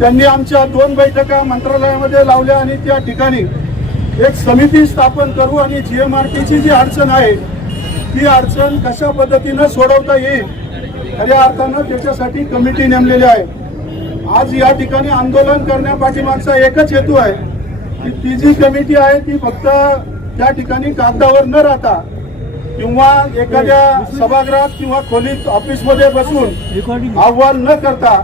त्यांनी आमच्या 2 बैठका मंत्रालयामध्ये लावल्या आणि त्या ठिकाणी एक समिती स्थापन करू आणि GMRTची जी अडचण आहे ती अडचण कशा पद्धतीने सोडवता येईल खऱ्या अर्थानं त्याच्यासाठी कमिटी नेमलेली आहे। आज या ठिकाणी आंदोलन करण्यापाठीमागचा एकच हेतू आहे की ती जी कमिटी आहे ती फक्त त्या ठिकाणी कागदावर न राहता किंवा एखाद्या सभागृहात किंवा खोलीत ऑफिसमध्ये बसून आव्हान न करता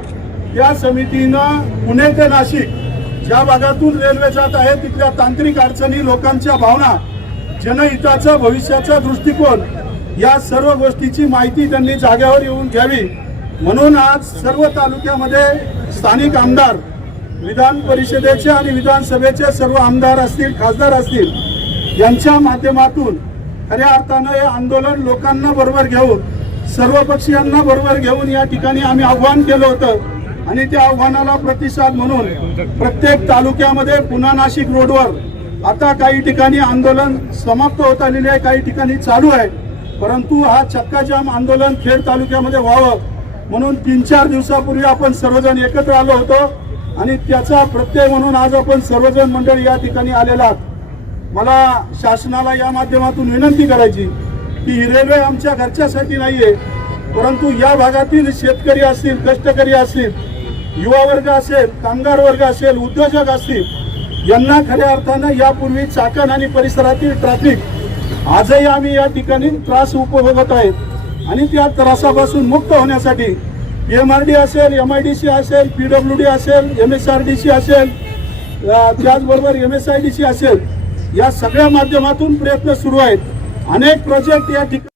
त्या समितीनं पुणे ते नाशिक ज्या भागातून रेल्वे जात आहे तिथल्या तांत्रिक अडचणी, लोकांच्या भावना, जनहिताचा भविष्याचा दृष्टिकोन या सर्व गोष्टीची माहिती त्यांनी जागेवर येऊन घ्यावी म्हणून आज सर्व तालुक्यामध्ये स्थानिक आमदार, विधान परिषदेचे आणि विधानसभेचे सर्व आमदार असतील, खासदार असतील यांच्या माध्यमातून खऱ्या अर्थानं हे आंदोलन लोकांना बरोबर घेऊन, सर्व पक्षीयांना बरोबर घेऊन या ठिकाणी आम्ही आव्हान केलं होतं आणि त्या आव्हानाला प्रतिसाद म्हणून प्रत्येक तालुक्यामध्ये पुन्हा नाशिक रोडवर आता काही ठिकाणी आंदोलन समाप्त होत आलेले आहे, काही ठिकाणी चालू आहे। परंतु हा चक्काजाम आंदोलन खेड तालुक्यामध्ये व्हावं म्हणून 3-4 दिवसापूर्वी आपण सर्वजण एकत्र आलो होतो आणि त्याचा प्रत्यय म्हणून आज आपण सर्वजण मंडळी या ठिकाणी आलेला आहात। मला शासनाला या माध्यमातून विनंती करायची की ही रेल्वे आमच्या घरच्यासाठी नाहीये, परंतु या भागातील शेतकरी असतील, कष्टकरी असतील, युवा वर्ग असेल, कामगार वर्ग असेल, उद्योजक असतील यांना खऱ्या अर्थानं यापूर्वी चाकण आणि परिसरातील ट्रॅफिक आजही आम्ही या ठिकाणी त्रास उपभोगत आहेत आणि त्या त्रासापासून मुक्त होण्यासाठी MRD असेल, MIDC असेल, PWD असेल, MSRDC असेल, त्याचबरोबर MSIDC असेल, या सगळ्या माध्यमातून प्रयत्न सुरू आहेत। अनेक प्रोजेक्ट या ठिकाणी